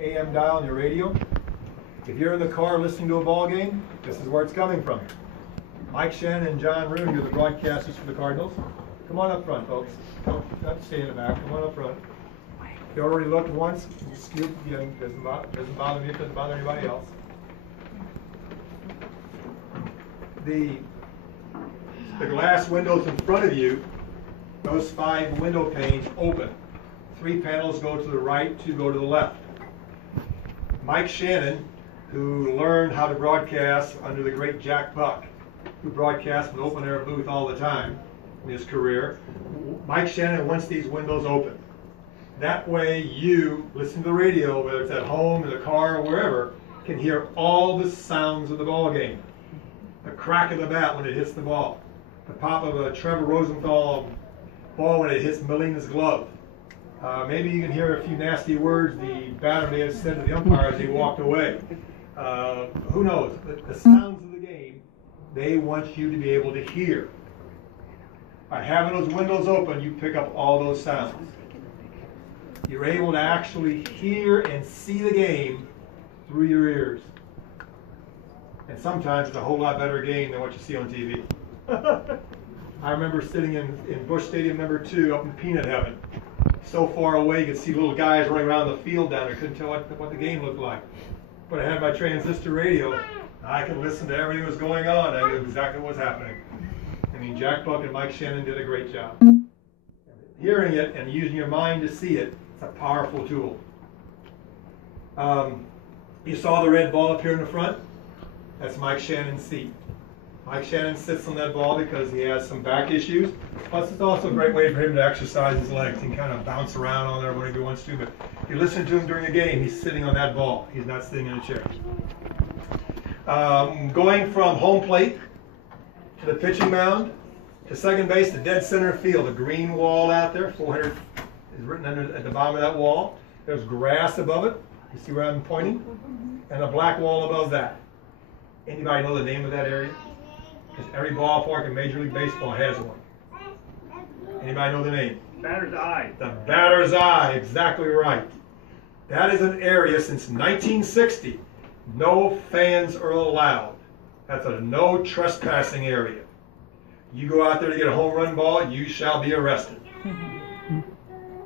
AM dial on your radio. If you're in the car listening to a ball game, this is where it's coming from. Mike Shannon and John Roon, you're the broadcasters for the Cardinals. Come on up front, folks. Don't stay in the back. Come on up front. You already looked once. You scoop. Doesn't bother me. It doesn't bother anybody else. The glass windows in front of you, those 5 window panes open. 3 panels go to the right, 2 go to the left. Mike Shannon, who learned how to broadcast under the great Jack Buck, who broadcast from an open air booth all the time in his career, Mike Shannon wants these windows open. That way you, listen to the radio, whether it's at home, in the car, or wherever, can hear all the sounds of the ball game. The crack of the bat when it hits the ball. The pop of a Trevor Rosenthal ball when it hits Molina's glove. Maybe you can hear a few nasty words the batter may have said to the umpire as he walked away. Who knows? The sounds of the game, they want you to be able to hear. By having those windows open, you pick up all those sounds. You're able to actually hear and see the game through your ears. And sometimes it's a whole lot better game than what you see on TV. I remember sitting in Busch Stadium number 2 up in Peanut Heaven. So far away you could see little guys running around the field down there. Couldn't tell what the game looked like. But I had my transistor radio. I could listen to everything that was going on. I knew exactly what was happening. I mean, Jack Buck and Mike Shannon did a great job. Hearing it and using your mind to see it, it's a powerful tool. You saw the red ball up here in the front? That's Mike Shannon's seat. Mike Shannon sits on that ball because he has some back issues. Plus, it's also a great way for him to exercise his legs. He can kind of bounce around on there when he wants to. But if you listen to him during the game, he's sitting on that ball. He's not sitting in a chair. Going from home plate to the pitching mound to second base to dead center field, the green wall out there, 400 is written at the bottom of that wall. There's grass above it. You see where I'm pointing? And a black wall above that. Anybody know the name of that area? Because every ballpark in Major League Baseball has one. Anybody know the name? Batter's eye. The batter's eye, exactly right. That is an area since 1960, no fans are allowed. That's a no trespassing area. You go out there to get a home run ball, you shall be arrested. The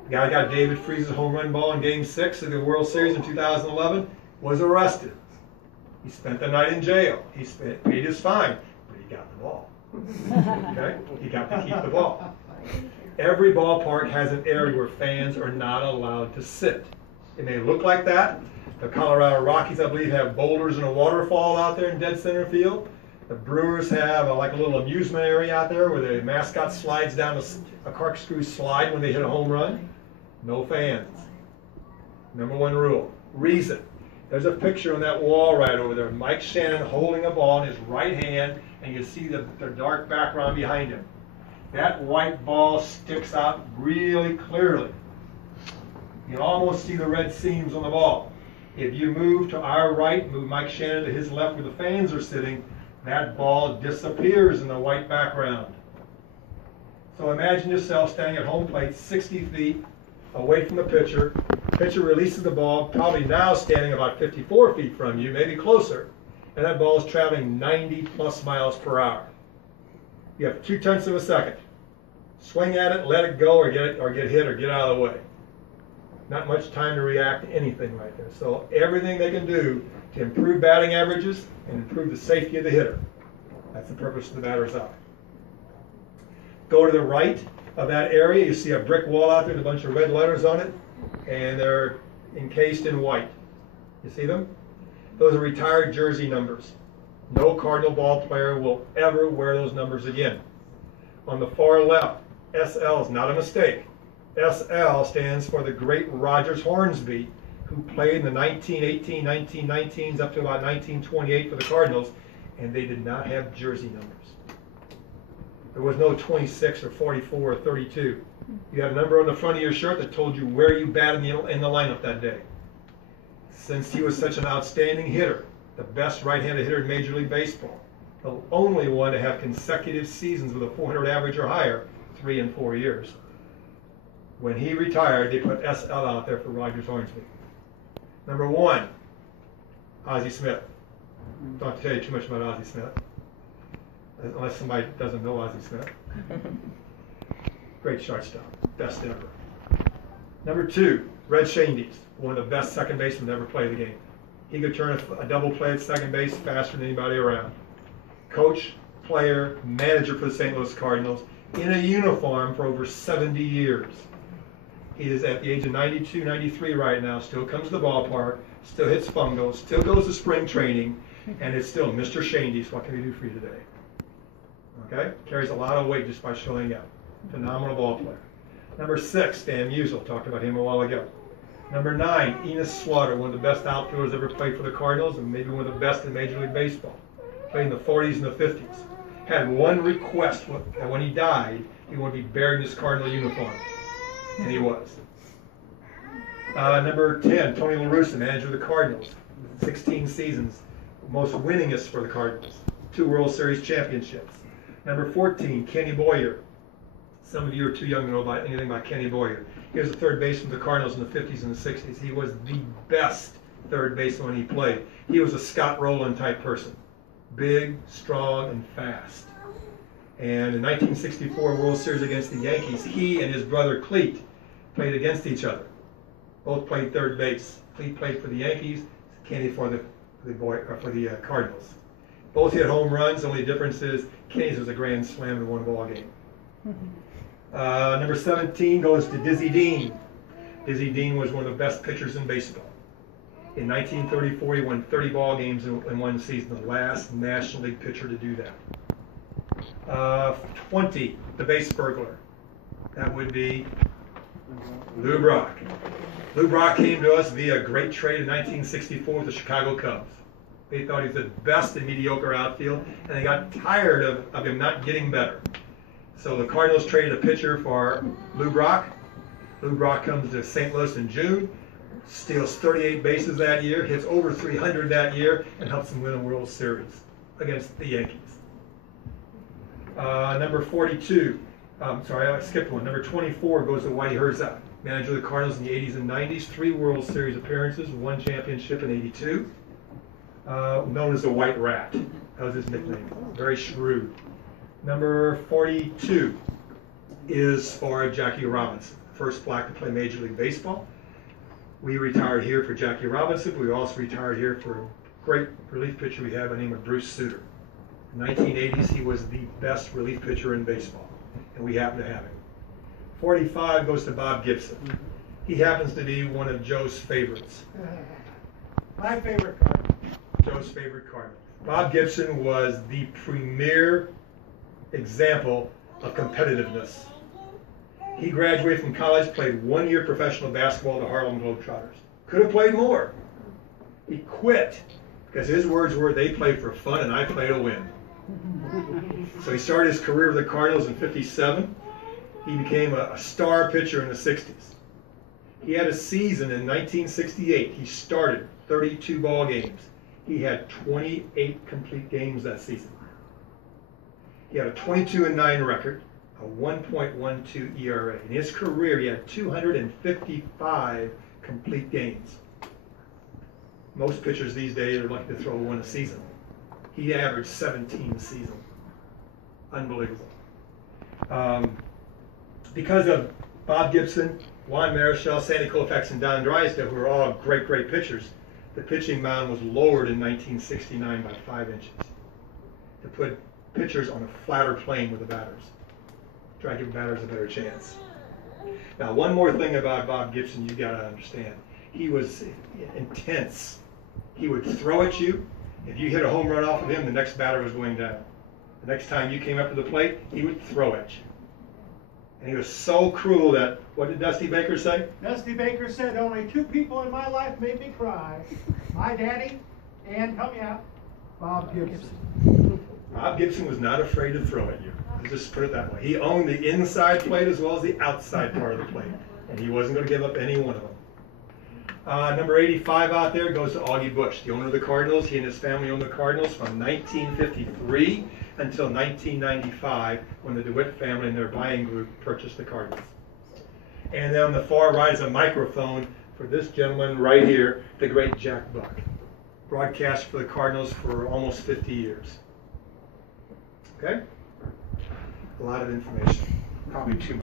guy got David Freese's home run ball in Game 6 of the World Series in 2011, was arrested. He spent the night in jail. He paid his fine, but he got the ball. Okay? He got to keep the ball. Every ballpark has an area where fans are not allowed to sit. It may look like that. The Colorado Rockies, I believe, have boulders and a waterfall out there in dead center field. The Brewers have like a little amusement area out there where the mascot slides down a corkscrew slide when they hit a home run. No fans. Number 1 rule. Reason. There's a picture on that wall right over there. Mike Shannon holding a ball in his right hand, and you see the dark background behind him. That white ball sticks out really clearly. You can almost see the red seams on the ball. If you move to our right, move Mike Shannon to his left where the fans are sitting, that ball disappears in the white background. So imagine yourself standing at home plate 60 feet away from the pitcher. Pitcher releases the ball, probably now standing about 54 feet from you, maybe closer, and that ball is traveling 90 plus miles per hour. You have 0.2 of a second. Swing at it, let it go, or get hit, or get out of the way. Not much time to react to anything right there. So everything they can do to improve batting averages and improve the safety of the hitter. That's the purpose of the batter's eye. Go to the right of that area, you see a brick wall out there with a bunch of red letters on it, and they're encased in white. You see them? Those are retired jersey numbers. No Cardinal ball player will ever wear those numbers again. On the far left, SL is not a mistake. SL stands for the great Rogers Hornsby, who played in the 1918, 1919s up to about 1928 for the Cardinals, and they did not have jersey numbers. There was no 26 or 44 or 32. You had a number on the front of your shirt that told you where you batted in the lineup that day. Since he was such an outstanding hitter, the best right-handed hitter in Major League Baseball, the only one to have consecutive seasons with a 400 average or higher, 3 and 4 years. When he retired, they put SL out there for Rogers Hornsby. Number 1, Ozzie Smith. Don't have to tell you too much about Ozzie Smith, unless somebody doesn't know Ozzie Smith. Great shortstop, best ever. Number 2, Red Shandies, one of the best second basemen to ever play the game. He could turn a double play at second base faster than anybody around. Coach, player, manager for the St. Louis Cardinals, in a uniform for over 70 years. He is at the age of 92, 93 right now, still comes to the ballpark, still hits fungos, still goes to spring training, and is still Mr. Shandies. What can we do for you today? Okay? Carries a lot of weight just by showing up. Phenomenal ball player. Number 6, Dan Musial. Talked about him a while ago. Number 9, Enos Slaughter, one of the best outfielders ever played for the Cardinals, and maybe one of the best in Major League Baseball. Played in the 40s and the 50s. Had one request, that when he died, he wanted to be buried in his Cardinal uniform. And he was. Number 10, Tony La Russa, manager of the Cardinals. 16 seasons. Most winningest for the Cardinals. 2 World Series championships. Number 14, Kenny Boyer. Some of you are too young to know about anything about Kenny Boyer. He was the third baseman of the Cardinals in the 50s and the 60s. He was the best third baseman when he played. He was a Scott Rowland type person. Big, strong, and fast. And in 1964 World Series against the Yankees, he and his brother Cleet played against each other. Both played third base. Cleet played for the Yankees, Kenny for the Cardinals. Both hit home runs. The only difference is Kenny's was a grand slam in one ball game. Number 17 goes to Dizzy Dean. Dizzy Dean was one of the best pitchers in baseball. In 1934, he won 30 ball games in one season, the last National League pitcher to do that. 20, the base burglar. That would be Lou Brock. Lou Brock came to us via a great trade in 1964 with the Chicago Cubs. They thought he was the best in mediocre outfield, and they got tired of him not getting better. So the Cardinals traded a pitcher for Lou Brock. Lou Brock comes to St. Louis in June, steals 38 bases that year, hits over 300 that year, and helps them win a World Series against the Yankees. Number 42, I skipped one. Number 24 goes to Whitey Herzog, manager of the Cardinals in the 80s and 90s, 3 World Series appearances, 1 championship in '82. Known as the White Rat. That was his nickname. Very shrewd. Number 42 is for Jackie Robinson, first black to play Major League Baseball. We retired here for Jackie Robinson. We also retired here for a great relief pitcher we had by the name of Bruce Sutter. In the 1980s, he was the best relief pitcher in baseball, and we happen to have him. 45 goes to Bob Gibson. He happens to be one of Joe's favorites. My favorite Cardinal. Joe's favorite Cardinal. Bob Gibson was the premier example of competitiveness. He graduated from college, played 1 year professional basketball at the Harlem Globetrotters. Could have played more. He quit because his words were, they played for fun and I play to win. So he started his career with the Cardinals in '57. He became a star pitcher in the 60s. He had a season in 1968. He started 32 ball games. He had 28 complete games that season. He had a 22-9 record, a 1.12 ERA. In his career, he had 255 complete games. Most pitchers these days are lucky to throw 1 a season. He averaged 17 a season. Unbelievable. Because of Bob Gibson, Juan Marichal, Sandy Koufax, and Don Drysdale, who were all great, great pitchers, the pitching mound was lowered in 1969 by 5 inches to put pitchers on a flatter plane with the batters. Try to give batters a better chance. Now, one more thing about Bob Gibson you got to understand. He was intense. He would throw at you. If you hit a home run off of him, the next batter was going down. The next time you came up to the plate, he would throw at you. And he was so cruel that, what did Dusty Baker say? Dusty Baker said, only 2 people in my life made me cry. My daddy and, help me out, Bob Gibson. Bob Gibson was not afraid to throw at you. Let's just put it that way. He owned the inside plate as well as the outside part of the plate. And he wasn't going to give up any one of them. Number 85 out there goes to Augie Busch, the owner of the Cardinals. He and his family owned the Cardinals from 1953 until 1995, when the DeWitt family and their buying group purchased the Cardinals. And then on the far right is a microphone for this gentleman right here, the great Jack Buck. Broadcast for the Cardinals for almost 50 years. Okay? A lot of information. Probably too much.